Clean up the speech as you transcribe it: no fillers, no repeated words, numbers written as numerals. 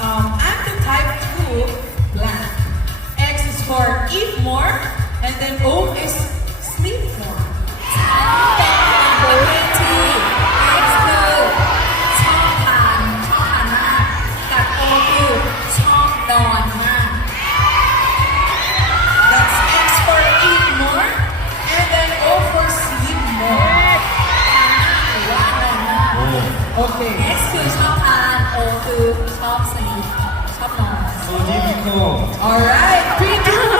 I'm the type 2 blank. X is for eat more, and then O is sleep more. เป็นประเภทที่ X คือชอบทานมากกับ O คือชอบนอนมาก That's X for eat more, and then O for sleep more. หรือว่านอนมาก Okay. X คือชอบทาน O คือชอบสลีปชอบนอน So difficult. All right. 3, 2,